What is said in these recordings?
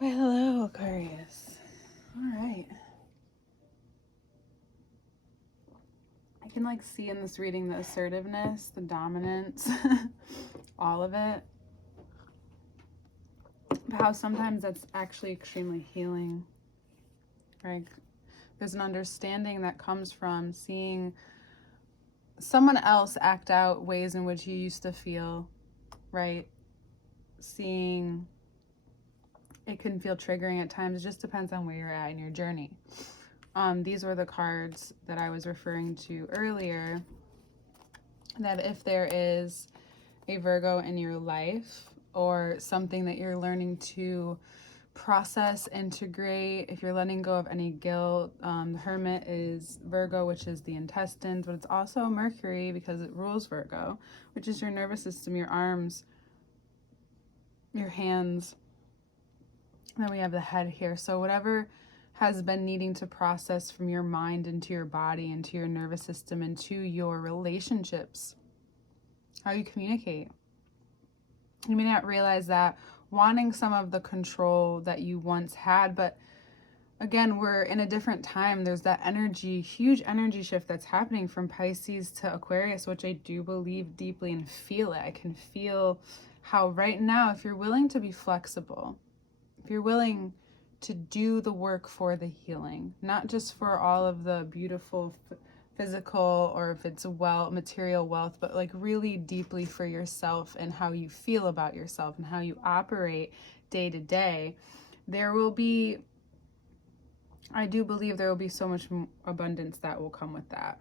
Well, hello, Aquarius. All right. I can see in this reading the assertiveness, the dominance, all of it. But how sometimes that's actually extremely healing. Right? There's an understanding that comes from seeing someone else act out ways in which you used to feel, right? Seeing it can feel triggering at times. It just depends on where you're at in your journey. These were the cards that I was referring to earlier, that if there is a Virgo in your life or something that you're learning to process, integrate, if you're letting go of any guilt, the Hermit is Virgo, which is the intestines, but it's also Mercury because it rules Virgo, which is your nervous system, your arms, your hands. And then we have the head here. So whatever has been needing to process from your mind into your body, into your nervous system, into your relationships, how you communicate. You may not realize that, wanting some of the control that you once had, but again, we're in a different time. There's that energy, huge energy shift that's happening from Pisces to Aquarius, which I do believe deeply and feel it. I can feel how right now, if you're willing to be flexible, if you're willing to do the work for the healing, not just for all of the beautiful physical or if it's material wealth, but really deeply for yourself and how you feel about yourself and how you operate day to day, I do believe there will be so much abundance that will come with that.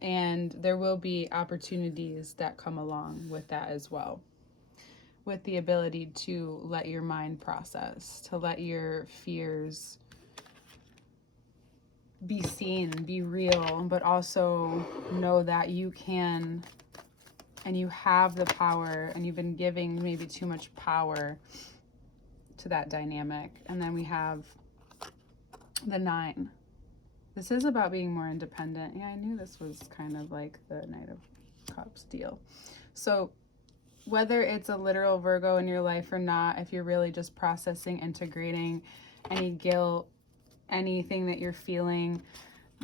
And there will be opportunities that come along with that as well, with the ability to let your mind process, to let your fears be seen, be real, but also know that you can and you have the power, and you've been giving maybe too much power to that dynamic. And then we have the 9. This is about being more independent. Yeah, I knew this was kind of like the Knight of Cups deal. So whether it's a literal Virgo in your life or not, if you're really just processing, integrating any guilt, anything that you're feeling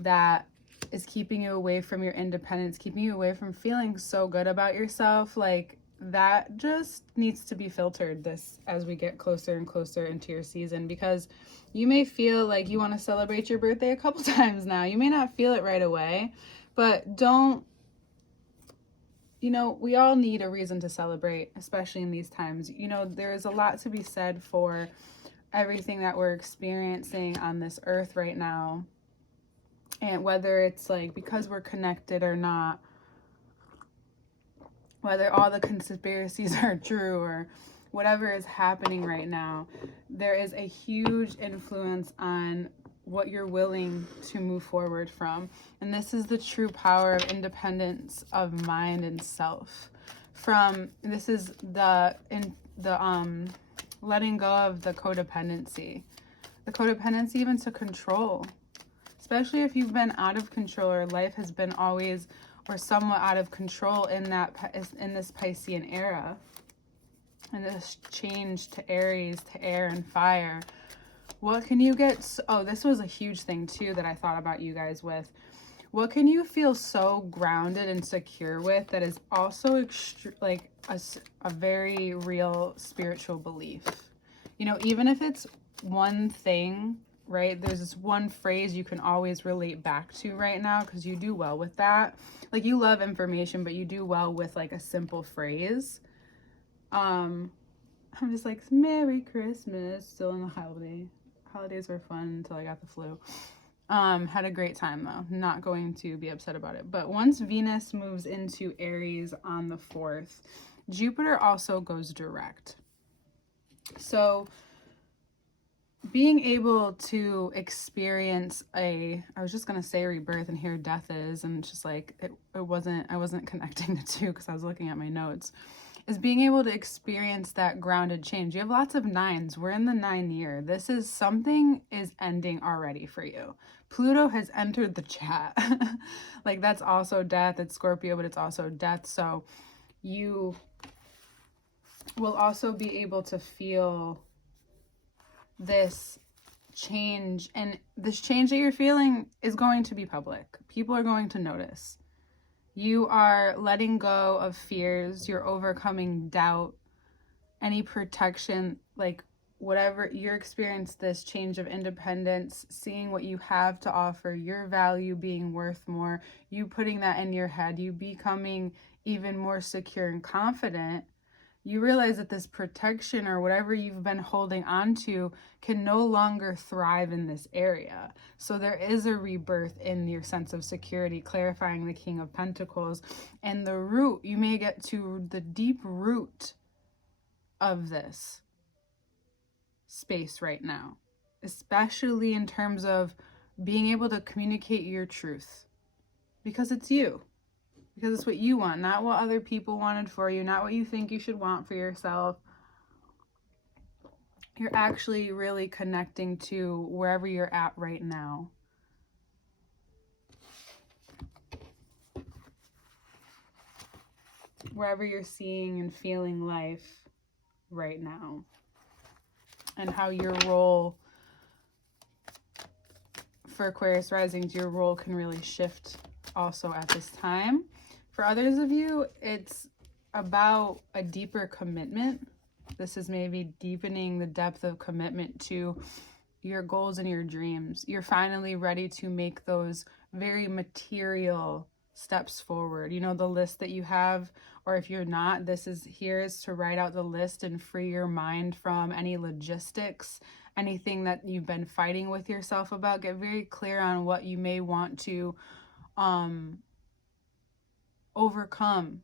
that is keeping you away from your independence, keeping you away from feeling so good about yourself, that just needs to be filtered as we get closer and closer into your season, because you may feel like you want to celebrate your birthday a couple times now. You may not feel it right away, but don't, we all need a reason to celebrate, especially in these times. There's a lot to be said for everything that we're experiencing on this earth right now. And whether it's because we're connected or not, whether all the conspiracies are true or whatever is happening right now, there is a huge influence on what you're willing to move forward from. And this is the true power of independence of mind and self. This is the letting go of the codependency. The codependency even to control. Especially if you've been out of control, or life has been always or somewhat out of control in this Piscean era. And this change to Aries, to air and fire. What can you get? Oh, this was a huge thing too that I thought about you guys with. What can you feel so grounded and secure with that is also a very real spiritual belief? Even if it's one thing, right? There's this one phrase you can always relate back to right now because you do well with that. You love information, but you do well with a simple phrase. I'm just Merry Christmas. Still in the holiday. Holidays were fun until I got the flu. Had a great time though. Not going to be upset about it. But once Venus moves into Aries on the 4th, Jupiter also goes direct. So being able to experience I was just going to say rebirth, and here death is, and it's just I wasn't connecting the two because I was looking at my notes, is being able to experience that grounded change. You have lots of 9s. We're in the 9th year. This is something is ending already for you. Pluto has entered the chat. That's also death. It's Scorpio, but it's also death. So will also be able to feel this change, and this change that you're feeling is going to be public. People are going to notice. You are letting go of fears, you're overcoming doubt, any protection, like whatever you're experiencing, this change of independence, seeing what you have to offer, your value being worth more, you putting that in your head, you becoming even more secure and confident. You realize that this protection or whatever you've been holding on to can no longer thrive in this area. So there is a rebirth in your sense of security, clarifying the King of Pentacles. And the root, you may get to the deep root of this space right now, especially in terms of being able to communicate your truth, because it's you. Because it's what you want, not what other people wanted for you, not what you think you should want for yourself. You're actually really connecting to wherever you're at right now. Wherever you're seeing and feeling life right now. And how your role for Aquarius risings, your role can really shift also at this time. For others of you, it's about a deeper commitment. This is maybe deepening the depth of commitment to your goals and your dreams. You're finally ready to make those very material steps forward. You know, the list that you have, or if you're not, here is to write out the list and free your mind from any logistics, anything that you've been fighting with yourself about. Get very clear on what you may want to overcome,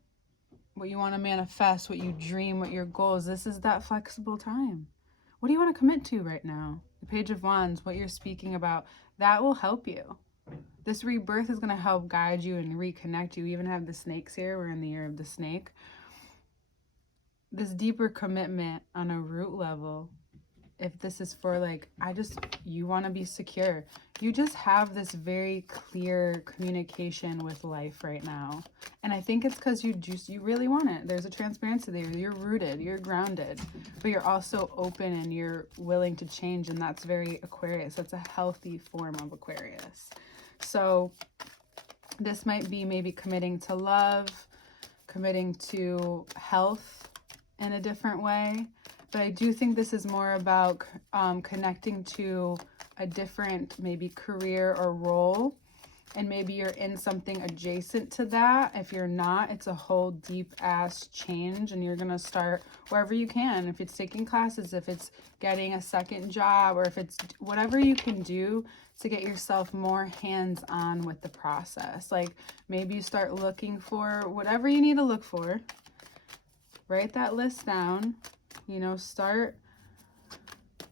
what you want to manifest, what you dream, what your goals. This is that flexible time. What do you want to commit to right now? The Page of Wands, what you're speaking about, that will help you. This rebirth is going to help guide you and reconnect you. We even have the snakes here. We're in the year of the snake. This deeper commitment on a root level, if this is for like, you want to be secure. You just have this very clear communication with life right now. And I think it's because you really want it. There's a transparency there. You're rooted, you're grounded, but you're also open and you're willing to change. And that's very Aquarius. That's a healthy form of Aquarius. So this might be maybe committing to love, committing to health in a different way. But I do think this is more about connecting to a different maybe career or role. And maybe you're in something adjacent to that. If you're not, it's a whole deep ass change. And you're going to start wherever you can. If it's taking classes, if it's getting a second job, or if it's whatever you can do to get yourself more hands-on with the process. Like maybe you start looking for whatever you need to look for. Write that list down. You know, start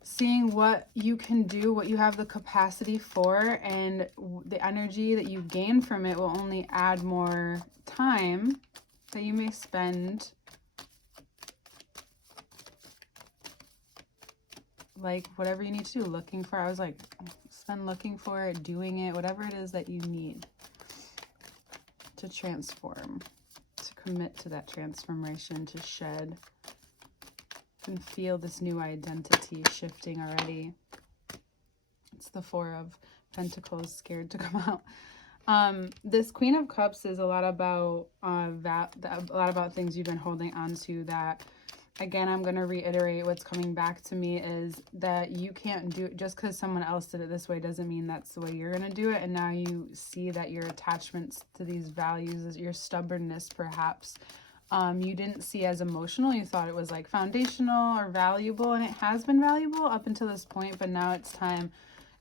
seeing what you can do, what you have the capacity for, and the energy that you gain from it will only add more time that you may spend like whatever you need to do, looking for. I was like, spend looking for it, doing it, whatever it is that you need to transform, to commit to that transformation, to shed. And feel this new identity shifting already. It's the Four of Pentacles, scared to come out. This Queen of Cups is a lot about things you've been holding on to. That, again, I'm going to reiterate what's coming back to me is that you can't do it just because someone else did it this way doesn't mean that's the way you're going to do it. And now you see that your attachments to these values, your stubbornness perhaps, you didn't see as emotional. You thought it was like foundational or valuable, and it has been valuable up until this point, but now it's time.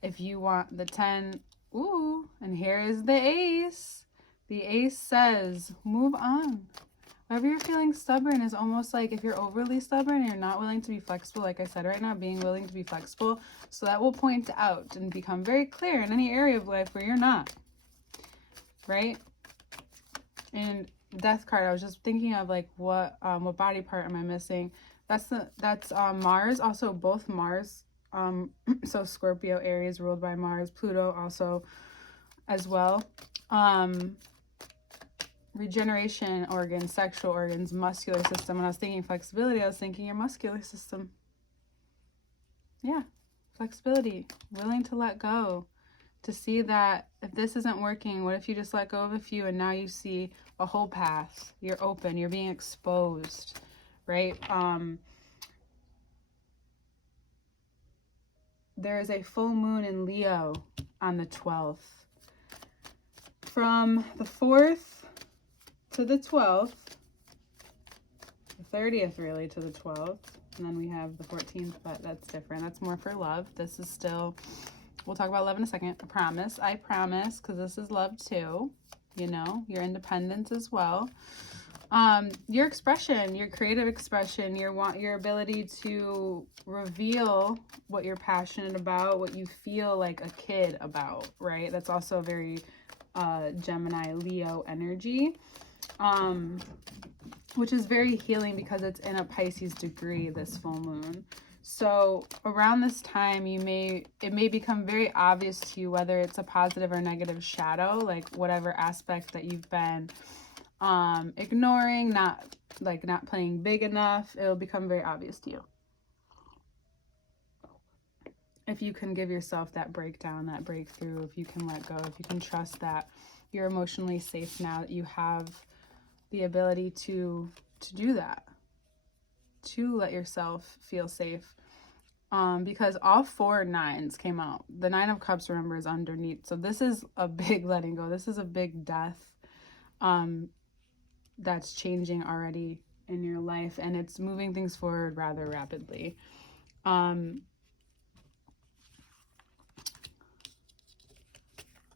If you want the 10, ooh, and here is the Ace. The Ace says, move on. Whenever you're feeling stubborn is almost like if you're overly stubborn and you're not willing to be flexible, like I said right now, being willing to be flexible. So that will point out and become very clear in any area of life where you're not, right? And Death card, I was just thinking of like what body part am I missing? That's Mars, also both Mars, so Scorpio, Aries ruled by Mars, Pluto also as well. regeneration organs, sexual organs, muscular system. When I was thinking flexibility, I was thinking your muscular system. Yeah, flexibility, willing to let go, to see that if this isn't working, what if you just let go of a few and now you see a whole path? You're open, you're being exposed, right? There is a full moon in Leo on the 12th. From the 4th to the 12th, the 30th really to the 12th, and then we have the 14th, but that's different. That's more for love. This is still, we'll talk about love in a second. I promise, because this is love too, you know, your independence as well. Your expression, your creative expression, your ability to reveal what you're passionate about, what you feel like a kid about, right? That's also a very Gemini Leo energy, which is very healing because it's in a Pisces degree, this full moon. So around this time, it may become very obvious to you whether it's a positive or negative shadow, like whatever aspect that you've been ignoring, not playing big enough. It'll become very obvious to you if you can give yourself that breakdown, that breakthrough, if you can let go, if you can trust that you're emotionally safe now, that you have the ability to do that, to let yourself feel safe. Because all 4 nines came out. The 9 of Cups, remember, is underneath. So this is a big letting go. This is a big death that's changing already in your life, and it's moving things forward rather rapidly.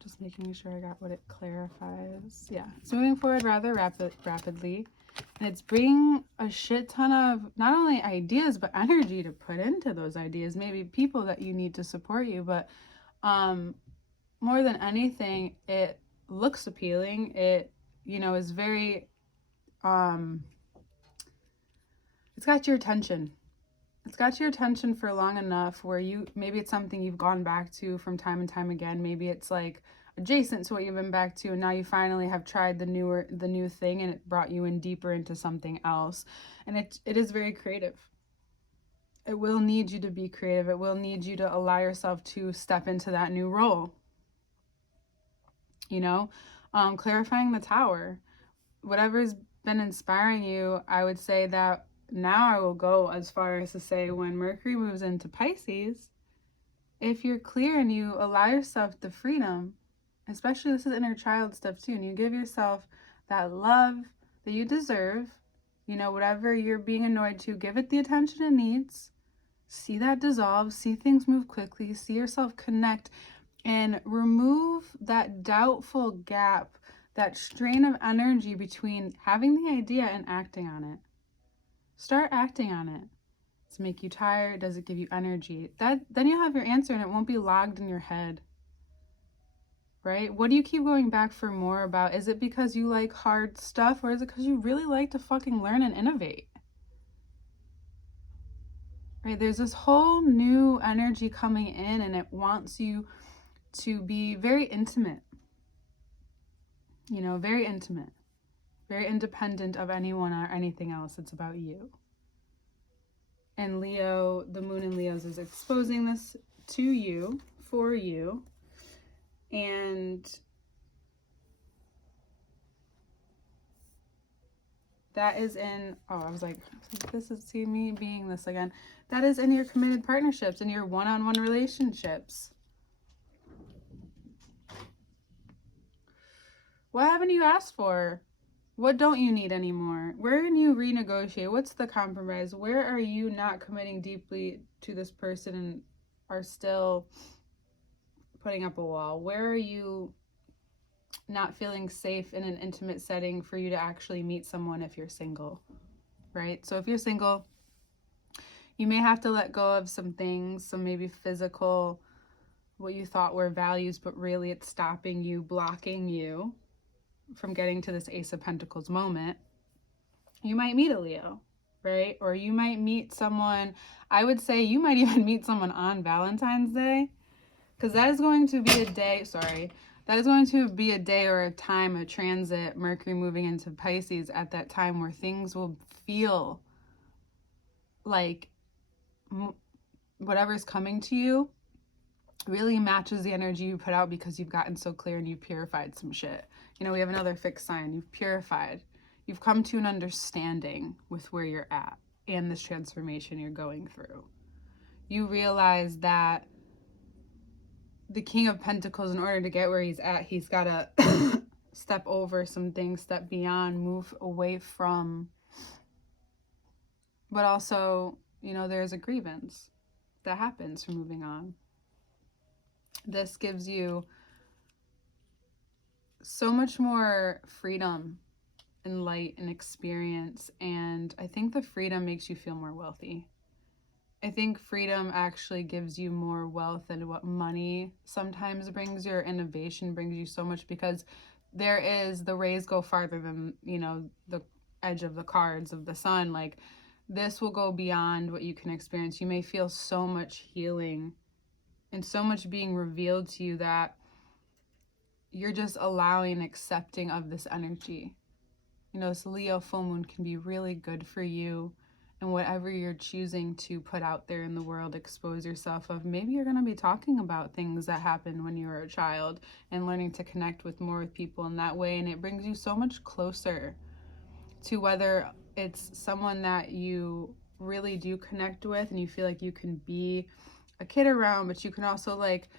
Just making sure I got what it clarifies. Yeah, it's moving forward rather rapidly. And it's bringing a shit ton of not only ideas, but energy to put into those ideas. Maybe people that you need to support you. But more than anything, it looks appealing. It, you know, is very, it's got your attention. It's got your attention for long enough where maybe it's something you've gone back to from time and time again. Maybe it's like adjacent to what you've been back to, and now you finally have tried the new thing, and it brought you in deeper into something else. And it is very creative. It will need you to be creative. It will need you to allow yourself to step into that new role. You know, clarifying the Tower, whatever's been inspiring you, I would say that now I will go as far as to say when Mercury moves into Pisces, if you're clear and you allow yourself the freedom, especially this is inner child stuff too, and you give yourself that love that you deserve, you know, whatever you're being annoyed to, give it the attention it needs, see that dissolve, see things move quickly, see yourself connect, and remove that doubtful gap, that strain of energy between having the idea and acting on it. Start acting on it. Does it make you tired? Does it give you energy? Then you'll have your answer, and it won't be logged in your head. Right? What do you keep going back for more about? Is it because you like hard stuff, or is it because you really like to fucking learn and innovate? Right? There's this whole new energy coming in, and it wants you to be very intimate. You know, very intimate. Very independent of anyone or anything else. It's about you. And Leo, the moon in Leo's is exposing this to you, for you. And that is in, I was like, this is, see me being this again. That is in your committed partnerships, in your one-on-one relationships. What haven't you asked for? What don't you need anymore? Where can you renegotiate? What's the compromise? Where are you not committing deeply to this person and are still putting up a wall? Where are you not feeling safe in an intimate setting for you to actually meet someone if you're single, right? So if you're single, you may have to let go of some things, some maybe physical, what you thought were values, but really it's stopping you, blocking you from getting to this Ace of Pentacles moment. You might meet a Leo, right? Or you might meet someone, I would say you might even meet someone on Valentine's Day, because that is going to be a day, That is going to be a day or a time, a transit, Mercury moving into Pisces at that time where things will feel like whatever's coming to you really matches the energy you put out because you've gotten so clear and you've purified some shit. You know, we have another fixed sign. You've purified. You've come to an understanding with where you're at and this transformation you're going through. You realize that the King of Pentacles, in order to get where he's at, he's got to step over some things, step beyond, move away from. But also, you know, there's a grievance that happens from moving on. This gives you so much more freedom and light and experience. And I think the freedom makes you feel more wealthy. I think freedom actually gives you more wealth than what money sometimes brings you, or innovation brings you so much, because there is, the rays go farther than, you know, the edge of the cards of the sun. Like, this will go beyond what you can experience. You may feel so much healing and so much being revealed to you that you're just allowing, accepting of this energy. You know, this Leo full moon can be really good for you, and whatever you're choosing to put out there in the world, expose yourself of. Maybe you're going to be talking about things that happened when you were a child and learning to connect with more with people in that way, and it brings you so much closer to whether it's someone that you really do connect with and you feel like you can be a kid around, but you can also like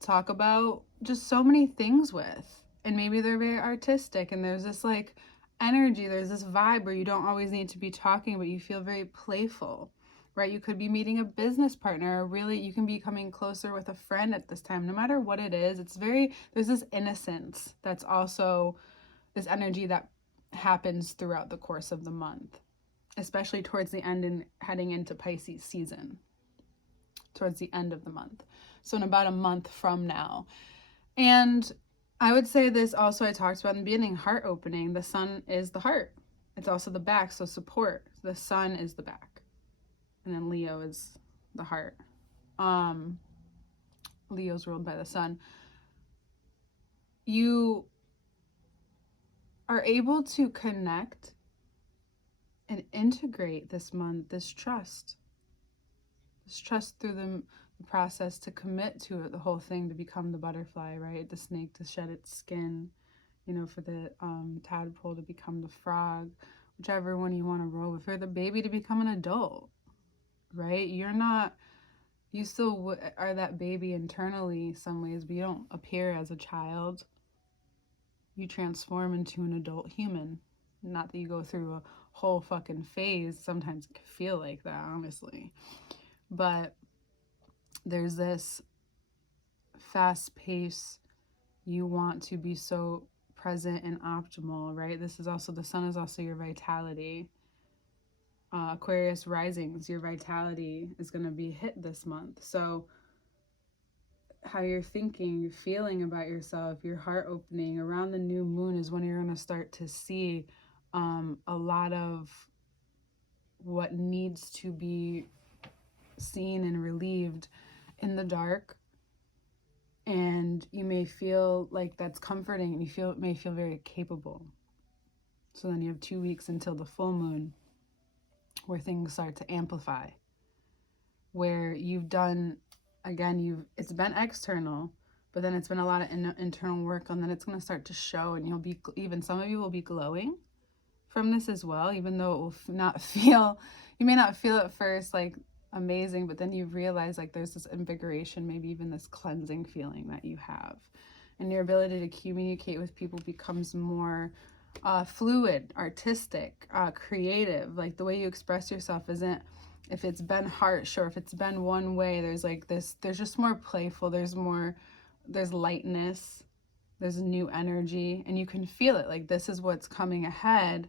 talk about just so many things with, and maybe they're very artistic, and there's this like energy, there's this vibe where you don't always need to be talking, but you feel very playful, right? You could be meeting a business partner, or really you can be coming closer with a friend at this time. No matter what it is, it's very, there's this innocence that's also this energy that happens throughout the course of the month, especially towards the end and heading into Pisces season, towards the end of the month. So in about a month from now. And I would say this also, I talked about in the beginning, heart opening. The sun is the heart. It's also the back, so support. The sun is the back. And then Leo is the heart. Leo's ruled by the sun. You are able to connect and integrate this month, this trust through the process, to commit to it, the whole thing, to become the butterfly, right? The snake to shed its skin, you know, for the tadpole to become the frog, whichever one you want to roll with, for the baby to become an adult, right? You still are that baby internally some ways, but you don't appear as a child. You transform into an adult human. Not that you go through a whole fucking phase. Sometimes it can feel like that, honestly. But there's this fast pace. You want to be so present and optimal, right? This is also, the sun is also your vitality. Aquarius risings, your vitality is going to be hit this month. So how you're thinking, you're feeling about yourself, your heart opening around the new moon is when you're going to start to see a lot of what needs to be seen and relieved in the dark. And you may feel like that's comforting, and you may feel very capable. So then you have 2 weeks until the full moon, where things start to amplify, where you've done, again, it's been external, but then it's been a lot of internal work, and then it's going to start to show, and you'll be, even some of you will be glowing from this as well, even though it will not feel, you may not feel at first like amazing, but then you realize like there's this invigoration, maybe even this cleansing feeling that you have, and your ability to communicate with people becomes more fluid, artistic, creative. Like the way you express yourself isn't, if it's been harsh or if it's been one way, there's like this, there's just more playful, there's lightness, there's new energy, and you can feel it. Like this is what's coming ahead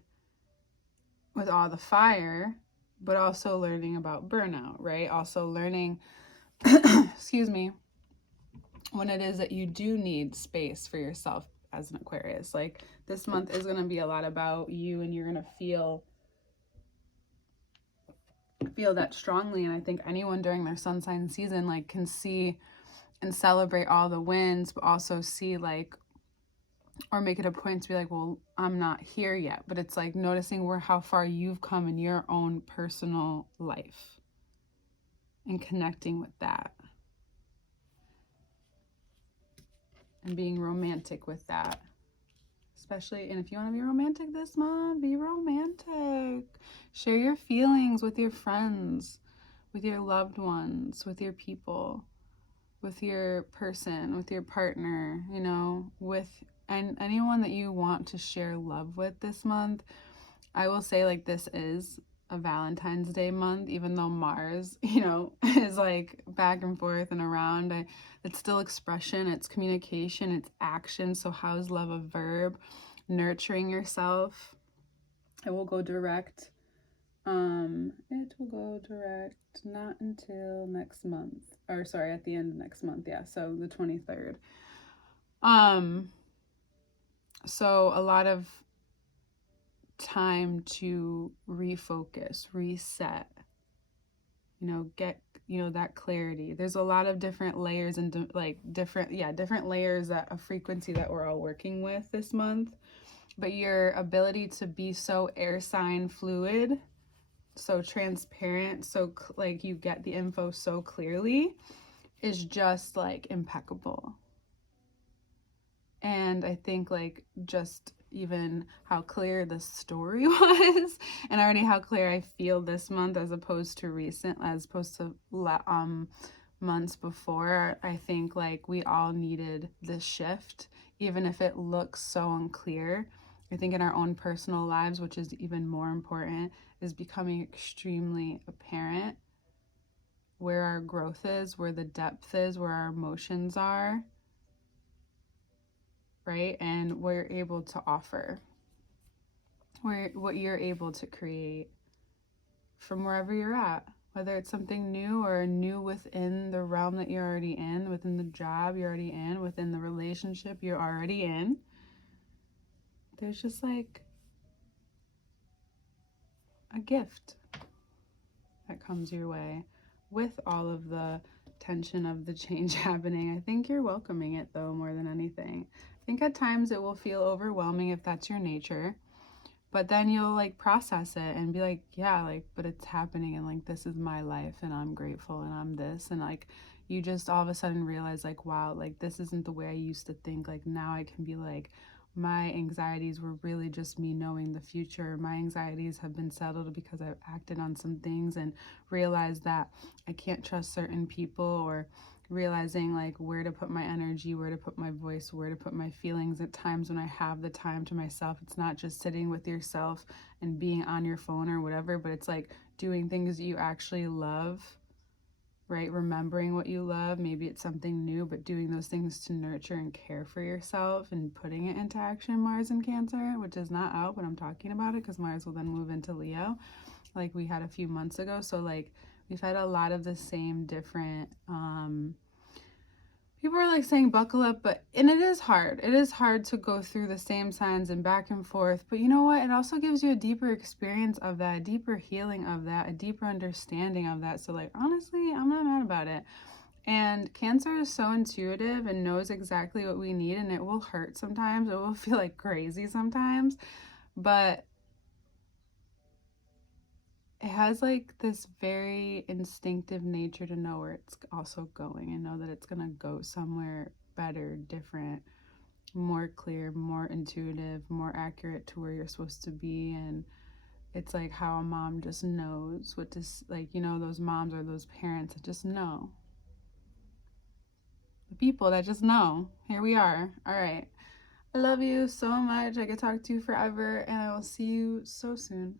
with all the fire, but also learning about burnout, right? Also learning, excuse me, when it is that you do need space for yourself as an Aquarius. Like this month is going to be a lot about you, and you're going to feel that strongly. And I think anyone during their sun sign season like can see and celebrate all the wins, but also see like or make it a point to be like, well, I'm not here yet. But it's like noticing how far you've come in your own personal life and connecting with that and being romantic with that. Especially, and if you want to be romantic this month, be romantic. Share your feelings with your friends, with your loved ones, with your people, with your person, with your partner, you know, with anyone that you want to share love with this month. I will say, like, this is a Valentine's Day month, even though Mars, you know, is like back and forth and around. It's still expression, it's communication, it's action. So how's love a verb? Nurturing yourself. It will go direct. It will go direct not until next month. Or sorry, at the end of next month, yeah. So the 23rd. So a lot of time to refocus, reset, you know, get, you know, that clarity. There's a lot of different layers and different layers of frequency that we're all working with this month. But your ability to be so air sign fluid, so transparent, so like you get the info so clearly is just like impeccable. And I think like just even how clear the story was and already how clear I feel this month as opposed to months before. I think like we all needed this shift, even if it looks so unclear. I think in our own personal lives, which is even more important, is becoming extremely apparent where our growth is, where the depth is, where our emotions are, right? And what you're able to offer, what you're able to create from wherever you're at, whether it's something new or new within the realm that you're already in, within the job you're already in, within the relationship you're already in. There's just like a gift that comes your way with all of the tension of the change happening. I think you're welcoming it though more than anything. I think at times it will feel overwhelming if that's your nature, but then you'll like process it and be like, yeah, like, but it's happening and like this is my life and I'm grateful and I'm this, and like you just all of a sudden realize like, wow, like this isn't the way I used to think. Like now I can be like, my anxieties were really just me knowing the future. My anxieties have been settled because I've acted on some things and realized that I can't trust certain people, or realizing like where to put my energy, where to put my voice, where to put my feelings at times when I have the time to myself. It's not just sitting with yourself and being on your phone or whatever, but it's like doing things you actually love, right? Remembering what you love. Maybe it's something new, but doing those things to nurture and care for yourself and putting it into action. Mars in Cancer, which is not out, but I'm talking about it because Mars will then move into Leo like we had a few months ago. So like we've had a lot of the same different people are like saying buckle up, and it is hard. It is hard to go through the same signs and back and forth. But you know what? It also gives you a deeper experience of that, a deeper healing of that, a deeper understanding of that. So like, honestly, I'm not mad about it. And Cancer is so intuitive and knows exactly what we need, and it will hurt sometimes. It will feel like crazy sometimes, but it has like this very instinctive nature to know where it's also going and know that it's going to go somewhere better, different, more clear, more intuitive, more accurate to where you're supposed to be. And it's like how a mom just knows what to, like, you know, those moms or those parents that just know. The people that just know. Here we are. All right. I love you so much. I could talk to you forever, and I will see you so soon.